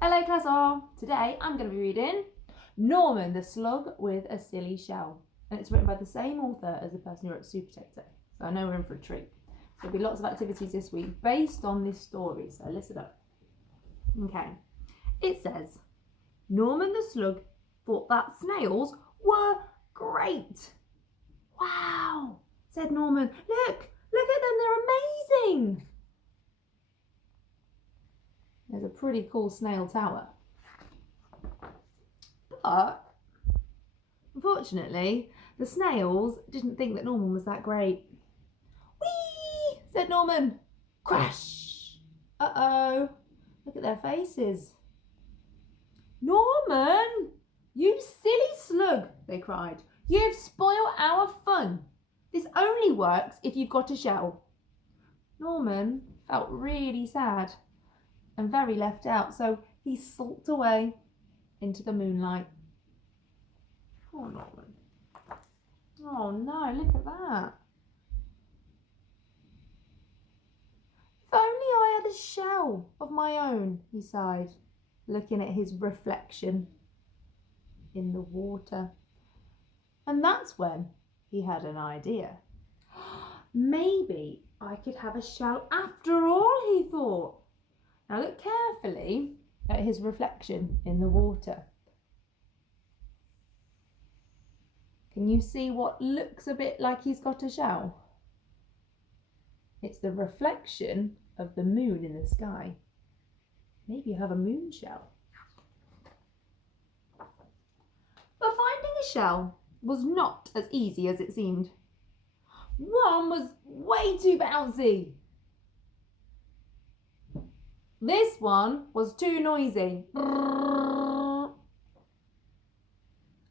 Hello class all. Today I'm going to be reading Norman the Slug with a Silly Shell, and it's written by the same author as the person who wrote Super Potato, so I know we're in for a treat. There'll be lots of activities this week based on this story, so listen up. Okay, it says, Norman the Slug thought that snails were great. Wow, said Norman. Look at them, they're amazing. There's a pretty cool snail tower. But, unfortunately, the snails didn't think that Norman was that great. Whee! Said Norman. Crash! Uh-oh. Look at their faces. Norman! You silly slug, they cried. You've spoiled our fun. This only works if you've got a shell. Norman felt really sad and very left out, so he sulked away into the moonlight. Poor Norman. Oh no, look at that. If only I had a shell of my own, he sighed, looking at his reflection in the water. And that's when he had an idea. Maybe I could have a shell after all, he thought. Now look carefully at his reflection in the water. Can you see what looks a bit like he's got a shell? It's the reflection of the moon in the sky. Maybe you have a moon shell. But finding a shell was not as easy as it seemed. One was way too bouncy. This one was too noisy.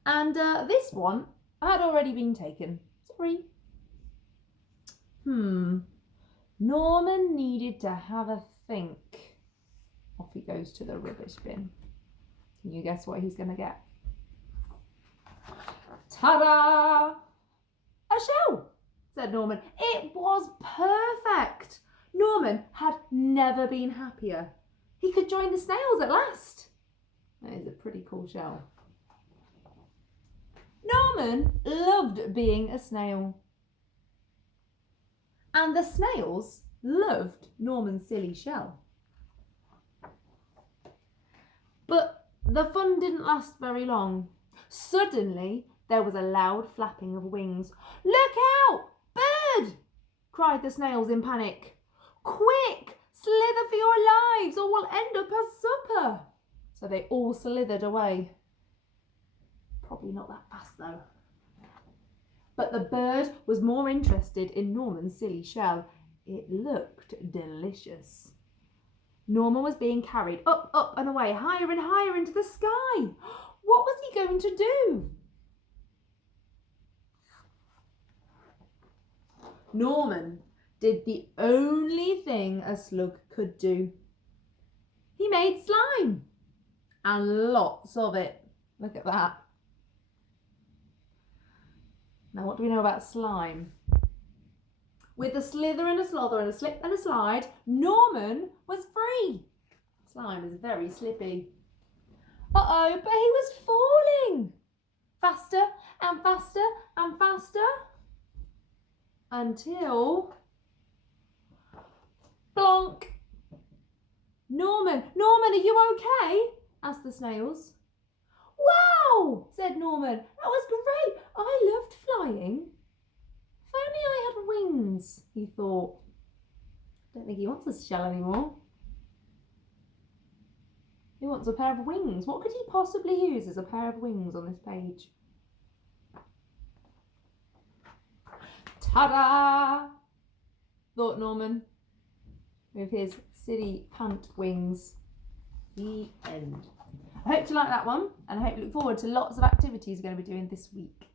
And this one had already been taken. Sorry. Norman needed to have a think. Off he goes to the rubbish bin. Can you guess what he's going to get? Ta-da! A shell, said Norman. It was perfect. Norman had never been happier. He could join the snails at last. That is a pretty cool shell. Norman loved being a snail. And the snails loved Norman's silly shell. But the fun didn't last very long. Suddenly, there was a loud flapping of wings. Look out! Bird! Cried the snails in panic. Quick! Slither for your lives or we'll end up as supper. So they all slithered away. Probably not that fast though. But the bird was more interested in Norman's silly shell. It looked delicious. Norman was being carried up and away, higher and higher into the sky. What was he going to do? Norman did the only thing a slug could do. He made slime, and lots of it. Look at that. Now what do we know about slime? With a slither and a slother and a slip and a slide, Norman was free. Slime is very slippy. Uh-oh, but he was falling. Faster and faster and faster. Until... Blonk! Norman, are you okay? Asked the snails. Wow, said Norman. That was great. I loved flying. If only I had wings, he thought. Don't think he wants a shell anymore. He wants a pair of wings. What could he possibly use as a pair of wings on this page? Ta-da! Thought Norman, with his silly pant wings. The end. I hope you like that one, and I hope you look forward to lots of activities we're going to be doing this week.